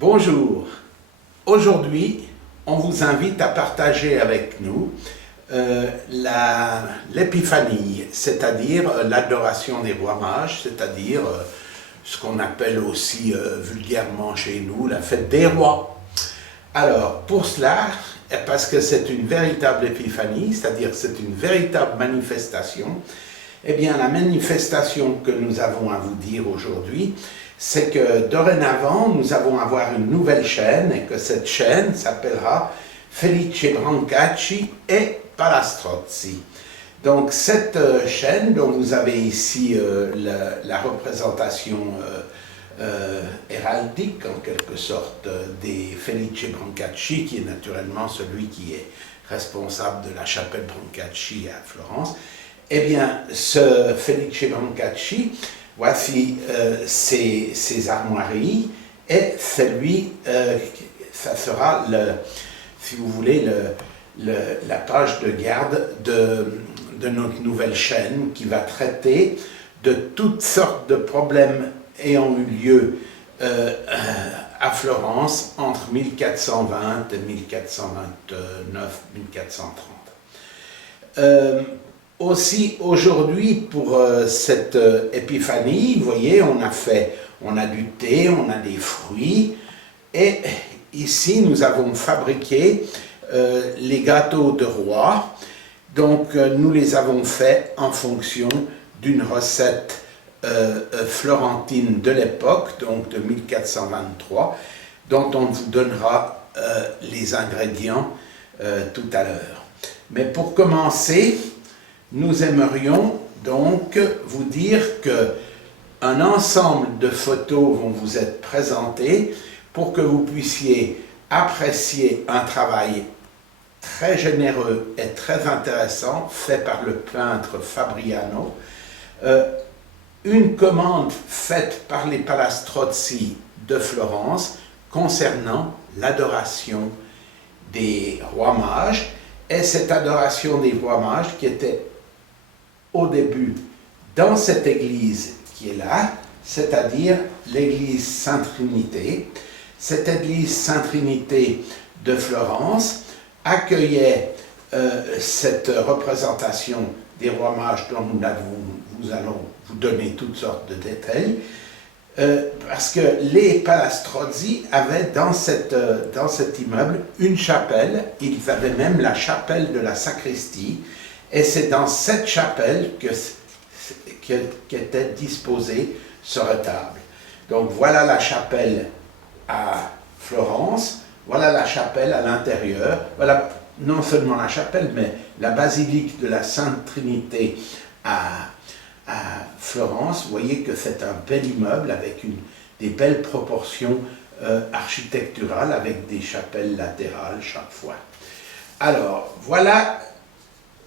Bonjour, aujourd'hui on vous invite à partager avec nous l'épiphanie, c'est-à-dire l'adoration des rois mages, c'est-à-dire ce qu'on appelle aussi vulgairement chez nous la fête des rois. Alors pour cela, parce que c'est une véritable épiphanie, c'est-à-dire c'est une véritable manifestation, eh bien la manifestation que nous avons à vous dire aujourd'hui, c'est que dorénavant, nous allons avoir une nouvelle chaîne et que cette chaîne s'appellera Felice Brancacci et Palastrozzi. Donc cette chaîne dont vous avez ici la représentation héraldique en quelque sorte des Felice Brancacci, qui est naturellement celui qui est responsable de la chapelle Brancacci à Florence, eh bien ce Felice Brancacci, voici ses armoiries et celui, ça sera, si vous voulez, la page de garde de notre nouvelle chaîne qui va traiter de toutes sortes de problèmes ayant eu lieu à Florence entre 1420 et 1429-1430. Aussi aujourd'hui pour cette épiphanie, vous voyez, on a du thé, on a des fruits, et ici nous avons fabriqué les gâteaux de roi. Donc nous les avons faits en fonction d'une recette florentine de l'époque, donc de 1423, dont on vous donnera les ingrédients tout à l'heure. Mais pour commencer, nous aimerions donc vous dire qu'un ensemble de photos vont vous être présentées pour que vous puissiez apprécier un travail très généreux et très intéressant fait par le peintre Fabriano, une commande faite par les Palastrozzi de Florence concernant l'adoration des rois mages, et cette adoration des rois mages qui était au début dans cette église qui est là, c'est-à-dire l'église Sainte-Trinité. Cette église Sainte-Trinité de Florence accueillait cette représentation des rois mages dont nous allons vous donner toutes sortes de détails, parce que les Palastrozzi avaient dans cet immeuble une chapelle, ils avaient même la chapelle de la sacristie, et c'est dans cette chapelle qu'était disposé ce retable. Donc voilà la chapelle à Florence, voilà la chapelle à l'intérieur, voilà non seulement la chapelle, mais la basilique de la Sainte Trinité à Florence. Vous voyez que c'est un bel immeuble avec des belles proportions architecturales, avec des chapelles latérales chaque fois. Alors, voilà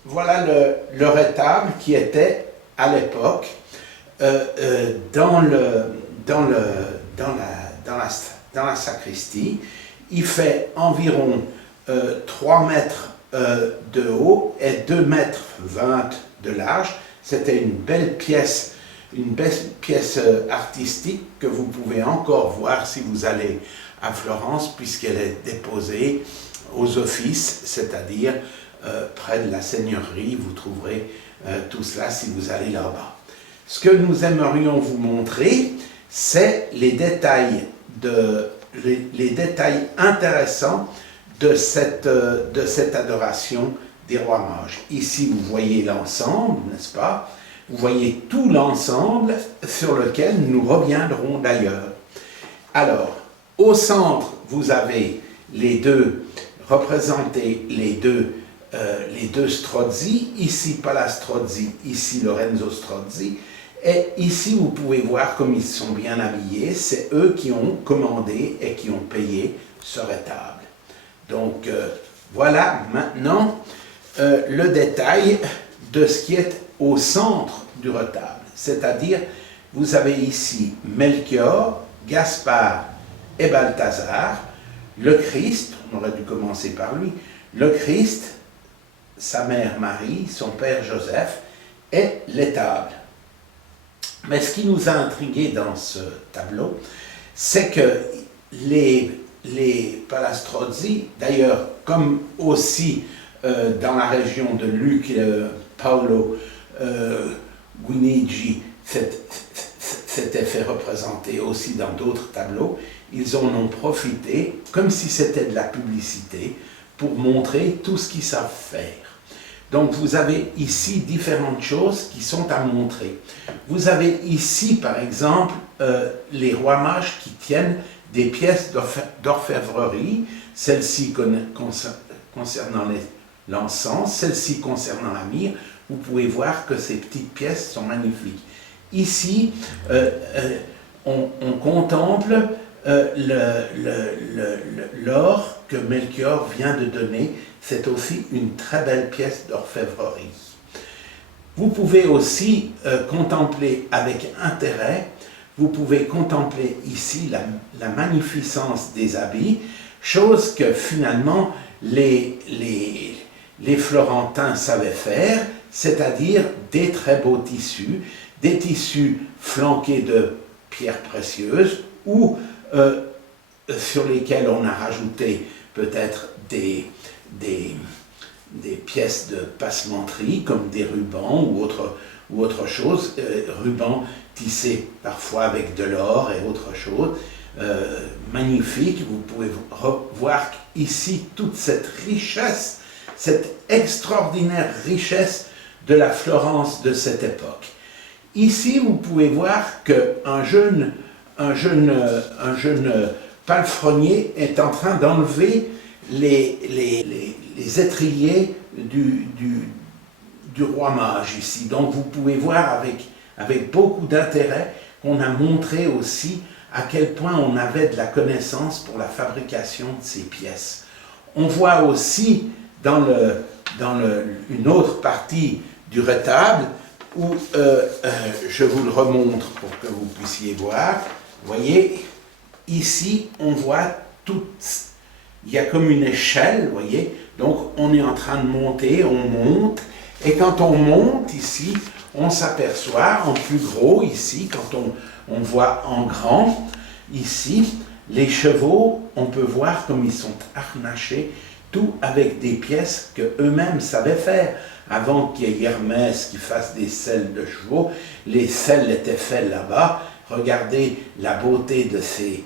le retable qui était à l'époque dans la sacristie. Il fait environ 3 mètres de haut et 2 mètres 20 de large. C'était une belle pièce artistique que vous pouvez encore voir si vous allez à Florence, puisqu'elle est déposée aux offices, c'est-à-dire près de la seigneurie. Vous trouverez tout cela si vous allez là-bas. Ce que nous aimerions vous montrer, c'est les détails intéressants de cette adoration des rois mages. Ici, vous voyez l'ensemble, n'est-ce pas? Vous voyez tout l'ensemble sur lequel nous reviendrons d'ailleurs. Alors, au centre, vous avez représentés les deux Strozzi, ici Palastrozzi, ici Lorenzo Strozzi, et ici vous pouvez voir comme ils sont bien habillés, c'est eux qui ont commandé et qui ont payé ce retable. Donc voilà maintenant le détail de ce qui est au centre du retable, c'est-à-dire vous avez ici Melchior, Gaspard et Balthazar, le Christ, on aurait dû commencer par lui, le Christ, sa mère Marie, son père Joseph et l'étable. Mais ce qui nous a intrigués dans ce tableau, c'est que les Palastrozzi, d'ailleurs, comme aussi dans la région de Lucques, Paolo Guinigi s'était fait représenter aussi dans d'autres tableaux, ils en ont profité, comme si c'était de la publicité, pour montrer tout ce qu'ils savent faire. Donc vous avez ici différentes choses qui sont à montrer. Vous avez ici, par exemple, les rois mages qui tiennent des pièces d'orfèvrerie, celle-ci concernant l'encens, celle-ci concernant la myrrhe. Vous pouvez voir que ces petites pièces sont magnifiques. Ici, on contemple l'or que Melchior vient de donner. C'est aussi une très belle pièce d'orfèvrerie. Vous pouvez aussi contempler avec intérêt, vous pouvez contempler ici la magnificence des habits, chose que finalement les Florentins savaient faire, c'est-à-dire des très beaux tissus, des tissus flanqués de pierres précieuses ou sur lesquels on a rajouté peut-être des pièces de passementerie comme des rubans ou autre chose, rubans tissés parfois avec de l'or et autre chose, magnifique. Vous pouvez voir ici toute cette richesse, cette extraordinaire richesse de la Florence de cette époque. Ici, vous pouvez voir qu'un jeune palefrenier est en train d'enlever les étriers du roi mage ici. Donc vous pouvez voir avec beaucoup d'intérêt qu'on a montré aussi à quel point on avait de la connaissance pour la fabrication de ces pièces. On voit aussi dans une autre partie du retable où je vous le remontre pour que vous puissiez voir. Vous voyez, ici on voit il y a comme une échelle, vous voyez, donc on est en train de monter, on monte, et quand on monte ici, on s'aperçoit en plus gros ici, quand on voit en grand, ici, les chevaux, on peut voir comme ils sont harnachés, tout avec des pièces qu'eux-mêmes savaient faire. Avant qu'il y ait Hermès qui fasse des selles de chevaux, les selles étaient faites là-bas. Regardez la beauté de ces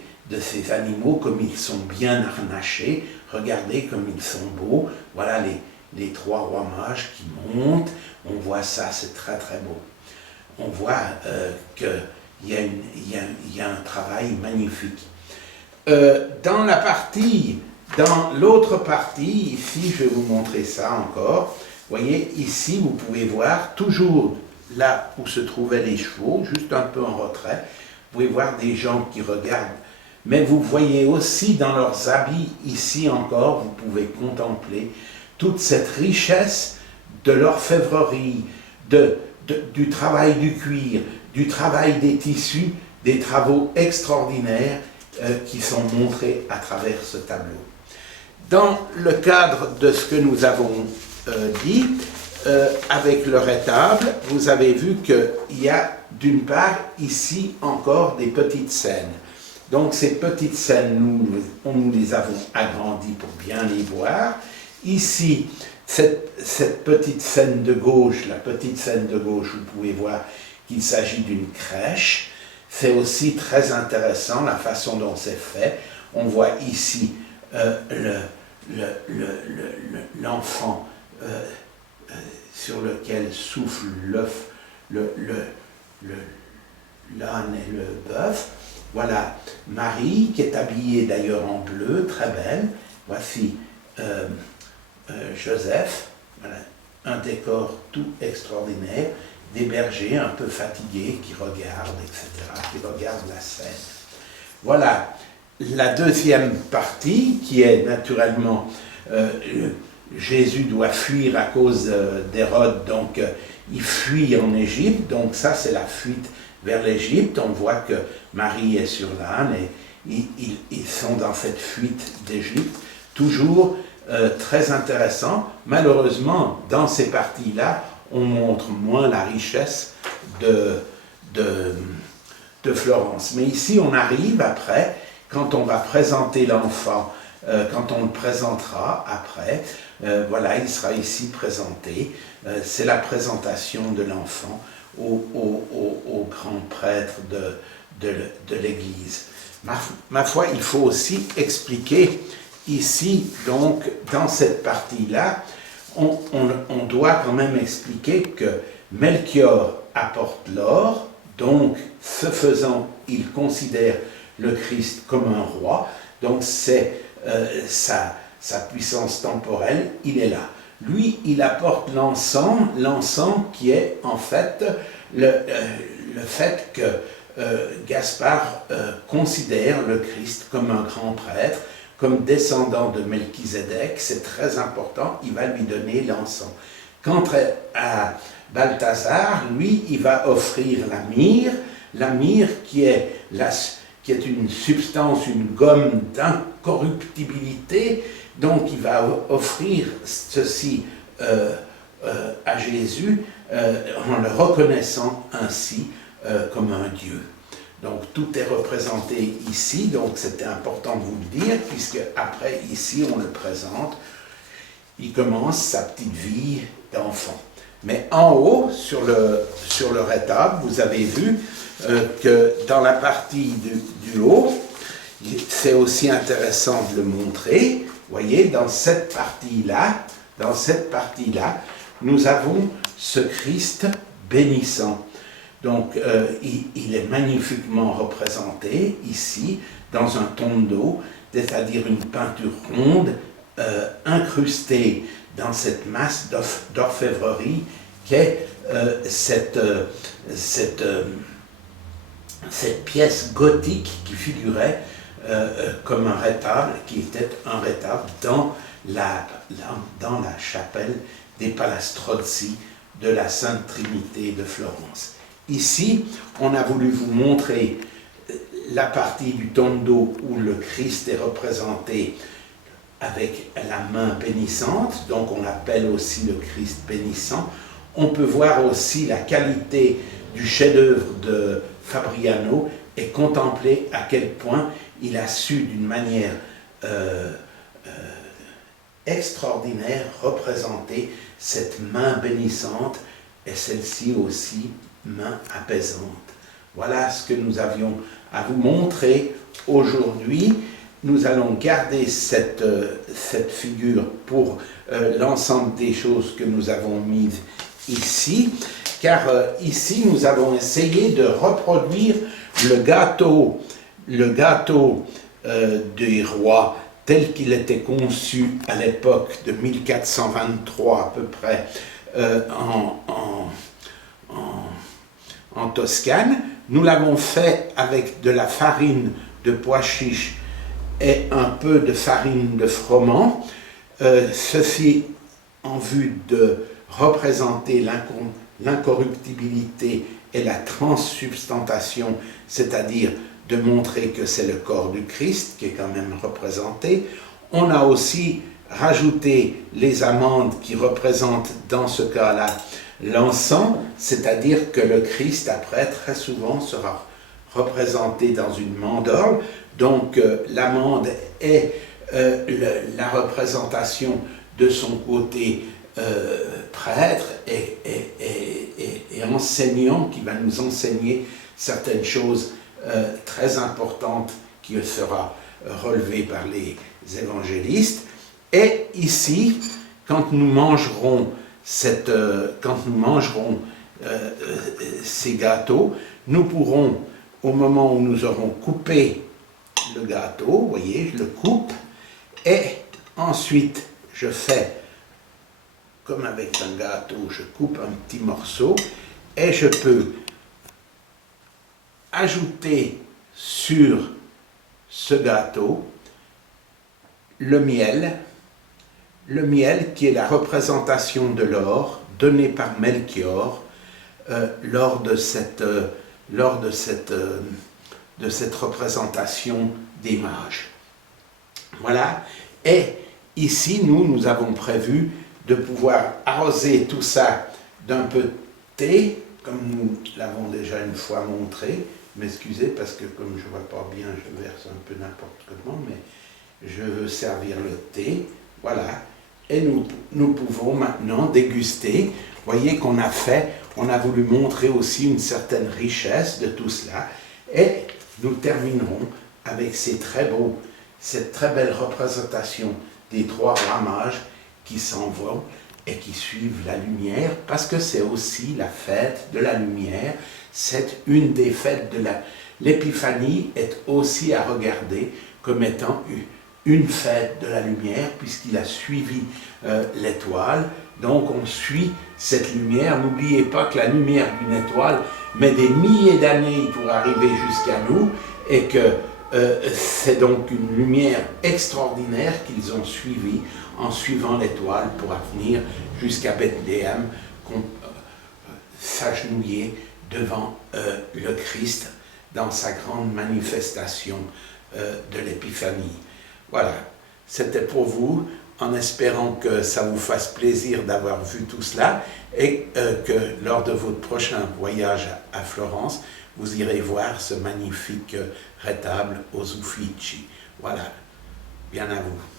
animaux, comme ils sont bien harnachés. Regardez comme ils sont beaux. Voilà les trois rois mages qui montent. On voit ça, c'est très très beau. On voit qu'il y a un travail magnifique. Dans l'autre partie, ici, je vais vous montrer ça encore. Vous voyez, ici, vous pouvez voir, toujours là où se trouvaient les chevaux, juste un peu en retrait, vous pouvez voir des gens qui regardent. Mais vous voyez aussi dans leurs habits, ici encore, vous pouvez contempler toute cette richesse de l'orfèvrerie, du travail du cuir, du travail des tissus, des travaux extraordinaires qui sont montrés à travers ce tableau. Dans le cadre de ce que nous avons dit, avec le retable, vous avez vu qu'il y a d'une part ici encore des petites scènes. Donc ces petites scènes, nous les avons agrandies pour bien les voir. Ici, cette petite scène de gauche, la petite scène de gauche, vous pouvez voir qu'il s'agit d'une crèche. C'est aussi très intéressant la façon dont c'est fait. On voit ici l'enfant sur lequel souffle l'œuf, l'âne et le bœuf. Voilà Marie qui est habillée d'ailleurs en bleu, très belle. Voici Joseph, voilà, un décor tout extraordinaire, des bergers un peu fatigués qui regardent, etc., qui regardent la scène. Voilà la deuxième partie qui est naturellement Jésus doit fuir à cause d'Hérode, donc il fuit en Égypte, donc ça c'est la fuite vers l'Égypte. On voit que Marie est sur l'âne et ils sont dans cette fuite d'Égypte, toujours très intéressant. Malheureusement, dans ces parties-là, on montre moins la richesse de Florence. Mais ici, on arrive après, quand on va présenter l'enfant, quand on le présentera après, voilà, il sera ici présenté. C'est la présentation de l'enfant au grand prêtre de l'Église. Ma foi, il faut aussi expliquer ici, donc, dans cette partie-là, on doit quand même expliquer que Melchior apporte l'or, donc, ce faisant, il considère le Christ comme un roi, donc c'est sa puissance temporelle, il est là. Lui, il apporte l'encens qui est en fait le fait que Gaspard considère le Christ comme un grand prêtre, comme descendant de Melchizedek, c'est très important, il va lui donner l'encens. Quant à Balthazar, lui, il va offrir la myrrhe qui est une substance, une gomme d'incorruptibilité, donc il va offrir ceci à Jésus en le reconnaissant ainsi comme un Dieu. Donc tout est représenté ici, donc c'était important de vous le dire, puisque après ici on le présente, il commence sa petite vie d'enfant. Mais en haut, sur le rétable, vous avez vu que dans la partie du haut, c'est aussi intéressant de le montrer. Vous voyez, dans cette partie-là, nous avons ce Christ bénissant. Donc, il est magnifiquement représenté ici, dans un tondo, c'est-à-dire une peinture ronde, incrustée dans cette masse d'orfèvrerie qu'est cette pièce gothique qui figurait comme un rétable, qui était un rétable dans la chapelle des Palastrozzi de la Sainte Trinité de Florence. Ici, on a voulu vous montrer la partie du tondo où le Christ est représenté avec la main bénissante, donc on l'appelle aussi le Christ bénissant. On peut voir aussi la qualité du chef-d'œuvre de Fabriano et contempler à quel point il a su d'une manière extraordinaire représenter cette main bénissante et celle-ci aussi main apaisante. Voilà ce que nous avions à vous montrer aujourd'hui. Nous allons garder cette figure pour l'ensemble des choses que nous avons mises ici, car ici nous avons essayé de reproduire le gâteau des rois tel qu'il était conçu à l'époque de 1423 à peu près en Toscane. Nous l'avons fait avec de la farine de pois chiche et un peu de farine de froment, ceci en vue de représenter l'incorruptibilité et la transsubstantation, c'est-à-dire de montrer que c'est le corps du Christ qui est quand même représenté. On a aussi rajouté les amandes qui représentent dans ce cas-là l'encens, c'est-à-dire que le Christ après très souvent sera représenté dans une mandorle. Donc l'amande est la représentation de son côté prêtre et enseignant, qui va nous enseigner certaines choses très importantes qui sera relevées par les évangélistes. Et ici, quand nous mangerons ces gâteaux, nous pourrons, au moment où nous aurons coupé le gâteau, vous voyez, je le coupe, et ensuite je fais comme avec un gâteau, je coupe un petit morceau, et je peux ajouter sur ce gâteau le miel qui est la représentation de l'or donné par Melchior lors de cette représentation des mages. Voilà, et ici nous avons prévu de pouvoir arroser tout ça d'un peu de thé, comme nous l'avons déjà une fois montré. m'excuser parce que comme je ne vois pas bien, je verse un peu n'importe comment, mais je veux servir le thé, voilà. Et nous pouvons maintenant déguster. Voyez qu'on a fait, on a voulu montrer aussi une certaine richesse de tout cela. Et nous terminerons avec cette très belle représentation des trois rois mages qui s'en vont et qui suivent la lumière, parce que c'est aussi la fête de la lumière. C'est une des fêtes de l'épiphanie est aussi à regarder comme étant une fête de la lumière, puisqu'il a suivi l'étoile. Donc on suit cette lumière. N'oubliez pas que la lumière d'une étoile met des milliers d'années pour arriver jusqu'à nous, et que c'est donc une lumière extraordinaire qu'ils ont suivie en suivant l'étoile pour venir jusqu'à Bethléem, s'agenouiller devant le Christ dans sa grande manifestation de l'épiphanie. Voilà, c'était pour vous, en espérant que ça vous fasse plaisir d'avoir vu tout cela, et que lors de votre prochain voyage à Florence, vous irez voir ce magnifique rétable aux Uffizi. Voilà, bien à vous.